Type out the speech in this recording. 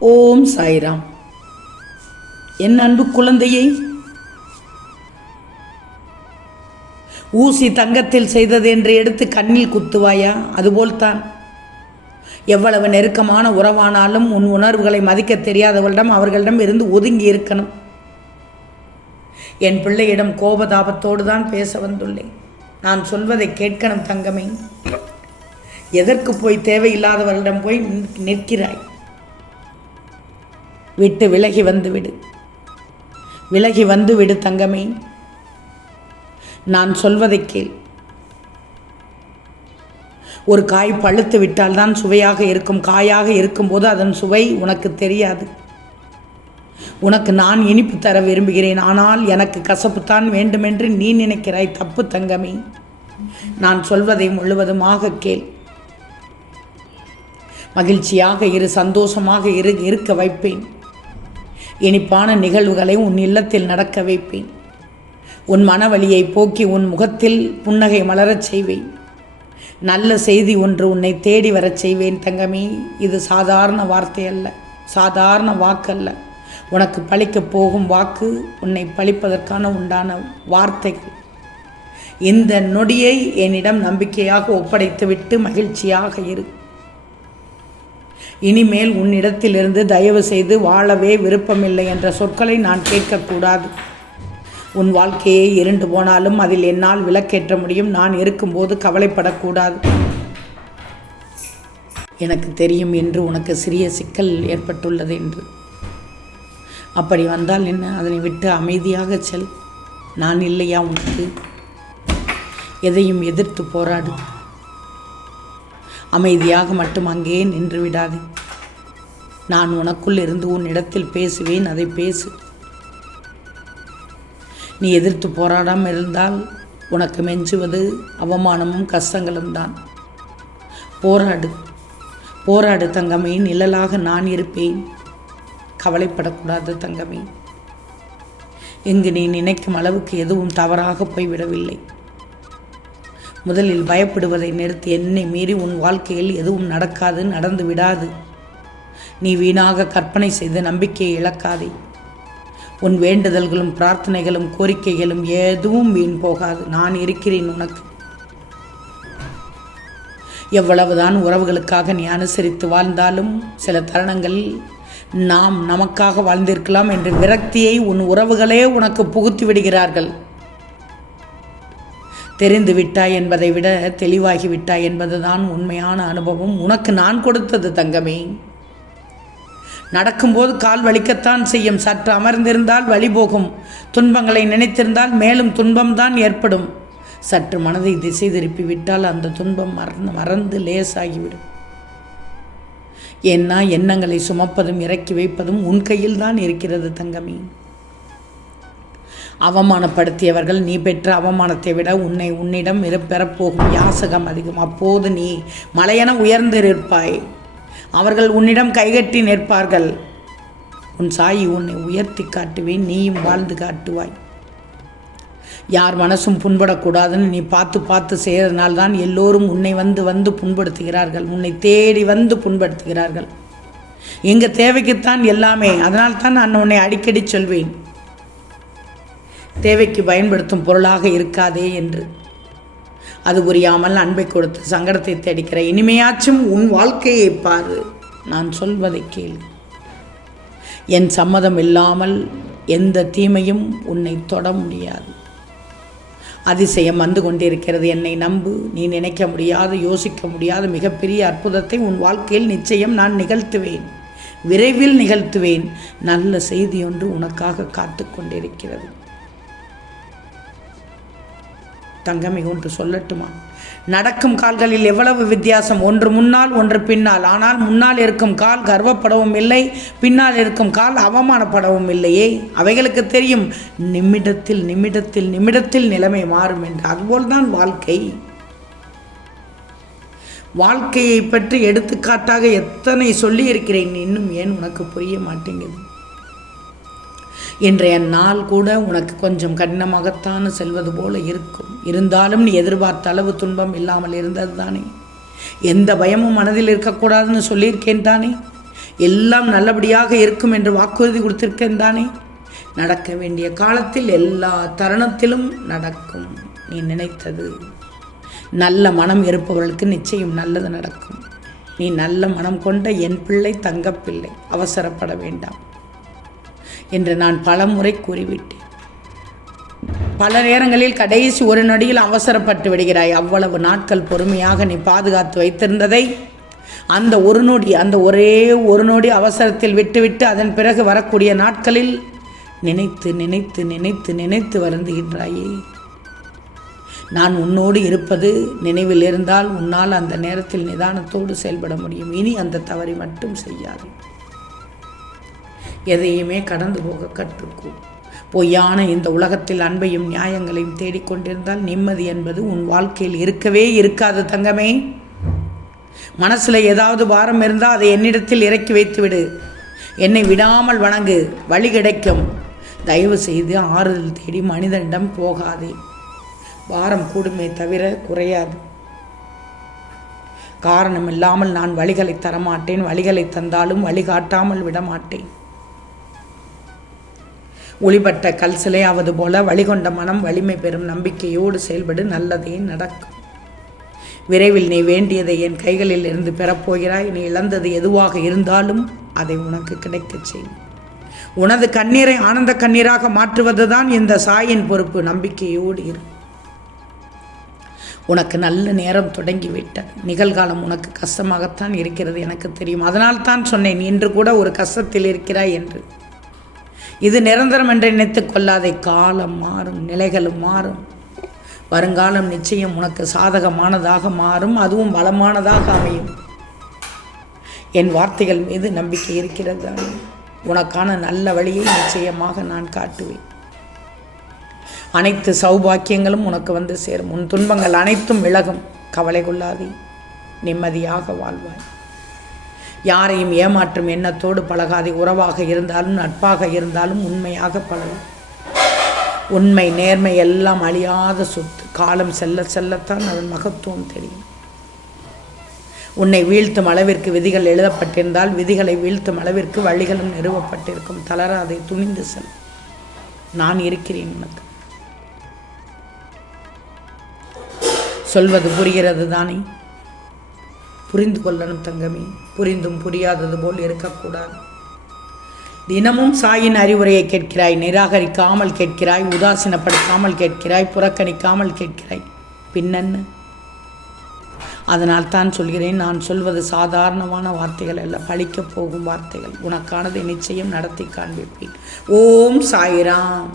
ஓம் சாய்ராம். என் அன்பு குழந்தையை ஊசி தங்கத்தில் செய்தது என்று எடுத்து கண்ணில் குத்துவாயா? அதுபோல்தான். எவ்வளவு நெருக்கமான உறவானாலும் உன் உணர்வுகளை மதிக்க தெரியாதவர்களிடம் அவர்களிடம் இருந்து ஒதுங்கி இருக்கணும். என் பிள்ளையிடம் கோபதாபத்தோடு தான் பேச வந்துள்ளேன். நான் சொல்வதை கேட்கணும் தங்கமே. எதற்கு போய் தேவையில்லாதவர்களிடம் போய் நிற்- நிற்கிறாய்? விட்டு விலகி வந்து விடு விலகி வந்து விடு தங்கமே. நான் சொல்வதை கேள். ஒரு காய் பழுத்து விட்டால் தான் சுவையாக இருக்கும். காயாக இருக்கும்போது அதன் சுவை உனக்கு தெரியாது. உனக்கு நான் இனிப்பு தர விரும்புகிறேன். ஆனால் எனக்கு கசப்புத்தான் வேண்டுமென்று நீ நினைக்கிறாய். தப்பு தங்கமே. நான் சொல்வதை முழுவதுமாக கேள். மகிழ்ச்சியாக இரு சந்தோஷமாக இரு இருக்க வைப்பேன். இனிப்பான நிகழ்வுகளை உன் இல்லத்தில் நடக்க வைப்பேன். உன் மனவழியை போக்கி உன் முகத்தில் புன்னகை மலரச் செய்வேன். நல்ல செய்தி ஒன்று உன்னை தேடி வரச் செய்வேன் தங்கமே. இது சாதாரண வார்த்தை அல்ல சாதாரண வாக்கல்ல. உனக்கு பழிக்கப் போகும் வாக்கு உன்னை பழிப்பதற்கான உண்டான வார்த்தைகள். இந்த நொடியை என்னிடம் நம்பிக்கையாக ஒப்படைத்துவிட்டு மகிழ்ச்சியாக இரு. இனிமேல் உன்னிடத்திலிருந்து தயவு செய்து வாழவே விருப்பமில்லை என்ற சொற்களை நான் கேட்கக்கூடாது. உன் வாழ்க்கையே இருண்டு போனாலும் அதில் என்னால் விளக்கேற்ற முடியும். நான் இருக்கும்போது கவலைப்படக்கூடாது. எனக்கு தெரியும் என்று உனக்கு சிறிய சிக்கல் ஏற்பட்டுள்ளது என்று. அப்படி வந்தால் என்ன? அதனை விட்டு அமைதியாக செல். நான் இல்லையா உனக்கு? எதையும் எதிர்த்து போராடு. அமைதியாக மட்டும் அங்கே நின்று விடாதே. நான் உனக்குள் இருந்து உன்னிடத்தில் பேசுவேன் அதை பேசு. நீ எதிர்த்து போராடாமல் இருந்தால் உனக்கு மெஞ்சுவது அவமானமும் கஷ்டங்களும் தான். போராடு. போராடு தங்கமே நிழலாக நான் இருப்பேன். கவலைப்படக்கூடாது தங்கமே. இங்கு நீ நினைக்கும் அளவுக்கு எதுவும் தவறாக போய்விடவில்லை. முதலில் பயப்படுவதை நிறுத்தி என்னை மீறி உன் வாழ்க்கையில் எதுவும் நடக்காது நடந்து விடாது. நீ வீணாக கற்பனை செய்து நம்பிக்கையை இழக்காதே. உன் வேண்டுதல்களும் பிரார்த்தனைகளும் கோரிக்கைகளும் எதுவும் வீண் போகாது. நான் இருக்கிறேன் உனக்கு. எவ்வளவுதான் உறவுகளுக்காக நீ அனுசரித்து வாழ்ந்தாலும் சில தருணங்களில் நாம் நமக்காக வாழ்ந்திருக்கலாம் என்ற விரக்தியை உன் உறவுகளே உனக்கு புகுத்தி விடுகிறார்கள். தெரிந்து விட்டாய் என்பதை விட தெளிவாகி விட்டாய் என்பதுதான் உண்மையான அனுபவம். உனக்கு நான் கொடுத்தது தங்கமே. நடக்கும்போது கால் வலிக்கத்தான் செய்யும். சற்று அமர்ந்திருந்தால் வழி போகும். துன்பங்களை நினைத்திருந்தால் மேலும் துன்பம்தான் ஏற்படும். சற்று மனதை திசை திருப்பி விட்டால் அந்த துன்பம் மறந்து மறந்து லேசாகிவிடும். ஏன்னா எண்ணங்களை சுமப்பதும் இறக்கி வைப்பதும் உன் கையில் தான் இருக்கிறது தங்கமே. அவமானப்படுத்தியவர்கள். நீ பெற்ற அவமானத்தை விட உன்னை உன்னிடம் இரு பெறப்போகும் யாசகம் அதிகம். அப்போது நீ மலையென உயர்ந்திருப்பாய். அவர்கள் உன்னிடம் கைகட்டி நிற்பார்கள். உன் சாயி உன்னை உயர்த்தி காட்டுவேன். நீயும் வாழ்ந்து காட்டுவாய். யார் மனசும் புண்படக்கூடாதுன்னு நீ பார்த்து பார்த்து செய்கிறதுனால்தான் எல்லோரும் உன்னை வந்து வந்து புண்படுத்துகிறார்கள். உன்னை தேடி வந்து புண்படுத்துகிறார்கள். எங்கள் தேவைக்குத்தான் எல்லாமே. அதனால் தான் நான் உன்னை அடிக்கடி சொல்வேன். தேவைக்கு பயன்படுத்தும் பொருளாக இருக்காதே என்று. அது புரியாமல் அன்பை கொடுத்து சங்கடத்தை தேடிக்கிற இனிமையாச்சும் உன் வாழ்க்கையை பாரு. நான் சொல்வதை கேள். என் சம்மதம் இல்லாமல் எந்த தீமையும் உன்னை தொட முடியாது. அதிசயம் வந்து கொண்டிருக்கிறது. என்னை நம்பு. நீ நினைக்க முடியாது யோசிக்க முடியாத. மிகப்பெரிய அற்புதத்தை உன் வாழ்க்கையில் நிச்சயம் நான் நிகழ்த்துவேன். விரைவில் நிகழ்த்துவேன். நல்ல செய்தி ஒன்று உனக்காக காத்து கொண்டிருக்கிறது. தங்கமே ஒன்று சொல்லட்டுமா? நடக்கும் கால்களில் எவ்வளவு வித்தியாசம்? ஒன்று முன்னால் ஒன்று பின்னால். ஆனால் முன்னால் இருக்கும் கால் கர்வப்படவும் இல்லை பின்னால் இருக்கும் கால் அவமானப்படவும் இல்லையே. அவைகளுக்கு தெரியும் நிமிடத்தில் நிமிடத்தில் நிமிடத்தில் நிலைமை மாறும் என்று. அதுபோல்தான் வாழ்க்கை. வாழ்க்கையை பற்றி எடுத்துக்காட்டாக எத்தனை சொல்லி இருக்கிறேன் இன்னும் ஏன் உனக்கு புரிய மாட்டேங்குது? இன்றைய நாள் கூட உனக்கு கொஞ்சம் கடினமாகத்தான் செல்வது போல இருக்கும். இருந்தாலும் நீ எதிர்பார்த்த அளவு துன்பம் இல்லாமல் இருந்தது தானே? எந்த பயமும் மனதில் இருக்கக்கூடாதுன்னு சொல்லியிருக்கேன் தானே? எல்லாம் நல்லபடியாக இருக்கும் என்று வாக்குறுதி கொடுத்திருக்கேன் தானே? நடக்க வேண்டிய காலத்தில் எல்லா தருணத்திலும் நடக்கும் நீ நினைத்தது. நல்ல மனம் இருப்பவர்களுக்கு நிச்சயம் நல்லது நடக்கும். நீ நல்ல மனம் கொண்ட என் பிள்ளை தங்கப்பிள்ளை அவசரப்பட வேண்டாம். என்று நான் பலமுறை கூறிவிட்டேன். பல நேரங்களில் கடைசி ஒரு நொடியில் அவசரப்பட்டு விடுகிறாய். அவ்வளவு நாட்கள் பொறுமையாக நீ பாதுகாத்து வைத்திருந்ததை அந்த ஒரு நொடி அந்த ஒரே ஒரு நொடி அவசரத்தில் விட்டுவிட்டு அதன் பிறகு வரக்கூடிய நாட்களில் நினைத்து நினைத்து நினைத்து நினைத்து வருந்துகின்றாயே. நான் உன்னோடு இருப்பது நினைவில் இருந்தால் உன்னால் அந்த நேரத்தில் நிதானத்தோடு செயல்பட முடியும். இனி அந்த தவறை மட்டும் செய்யாது. எதையுமே கடந்து போக கற்றுக்கும் பொய்யான இந்த உலகத்தில் அன்பையும் நியாயங்களையும் தேடிக்கொண்டிருந்தால் நிம்மதி என்பது உன் வாழ்க்கையில் இருக்கவே இருக்காது தங்கமே. மனசில் ஏதாவது பாரம் இருந்தால் அதை என்னிடத்தில் இறக்கி வைத்து விடு என்னை விடாமல் வணங்கு. வழி கிடைக்கும். தயவு செய்து ஆறுதல் தேடி மனிதனிடம் போகாதே. பாரம் கூடுமே தவிர குறையாது. காரணம் இல்லாமல் நான் வழிகளை தரமாட்டேன். வழிகளை தந்தாலும் வழிகாட்டாமல் விடமாட்டேன். ஒளிபட்ட கல் சிலையாவது போல வழிகொண்ட மனம் வலிமை பெறும் நம்பிக்கையோடு செயல்படு நல்லதே நடக்கும். விரைவில் நீ வேண்டியதை என் கைகளில் இருந்து பெறப்போகிறாய். நீ இழந்தது எதுவாக இருந்தாலும் அதை உனக்கு கிடைக்கச் செய் உனது கண்ணீரை ஆனந்த கண்ணீராக மாற்றுவதுதான் இந்த சாயின் பொறுப்பு. நம்பிக்கையோடு இரு. உனக்கு நல்ல நேரம் தொடங்கிவிட்டது நிகழ்காலம் உனக்கு கஷ்டமாகத்தான் இருக்கிறது எனக்கு தெரியும். அதனால் தான் சொன்னேன் இன்று கூட ஒரு கஷ்டத்தில் இருக்கிறாய் என்று. இது நிரந்தரம் என்று நினைத்து கொள்ளாதே. காலம் மாறும் நிலைகளும் மாறும். வருங்காலம் நிச்சயம் உனக்கு சாதகமானதாக மாறும் அதுவும் பலமானதாக அமையும். என் வார்த்தைகள் மீது நம்பிக்கை இருக்கிறது. உனக்கான நல்ல வழியை நிச்சயமாக நான் காட்டுவேன். அனைத்து சௌபாக்கியங்களும் உனக்கு வந்து சேரும். உன் துன்பங்கள் அனைத்தும் விலகும். கவலை கொள்ளாதே. நிம்மதியாக வாழ்வாய். யாரையும் ஏமாற்றும் எண்ணத்தோடு பழகாதே. உறவாக இருந்தாலும் நட்பாக இருந்தாலும் உண்மையாக பழகு உண்மை நேர்மை எல்லாம் அழியாத சொத்து. காலம் செல்ல செல்லத்தான் அதன் மகத்துவம் தெரியும். உன்னை வீழ்த்தும் அளவிற்கு விதிகள் எழுதப்பட்டிருந்தால் விதிகளை வீழ்த்தும் அளவிற்கு வழிகளும் நிறுவப்பட்டிருக்கும். தளராதை துணிந்து செல். நான் இருக்கிறேன் உனக்கு. சொல்வது புரிகிறது தானே புரிந்து கொள்ளணும் தங்கமே. புரிந்தும் புரியாதது போல் இருக்கக்கூடாது. தினமும் சாயின் அறிவுரையை கேட்கிறாய் நிராகரிக்காமல் கேட்கிறாய் உதாசீனப்படுத்தாமல் கேட்கிறாய் புறக்கணிக்காமல் கேட்கிறாய். பின்னென்ன? அதனால் தான் சொல்கிறேன் நான் சொல்வது சாதாரணமான வார்த்தைகள் அல்ல பழிக்கப் போகும் வார்த்தைகள். உனக்கானதை நிச்சயம் நடத்தி காண்பிப்பேன். ஓம் சாயிராம்.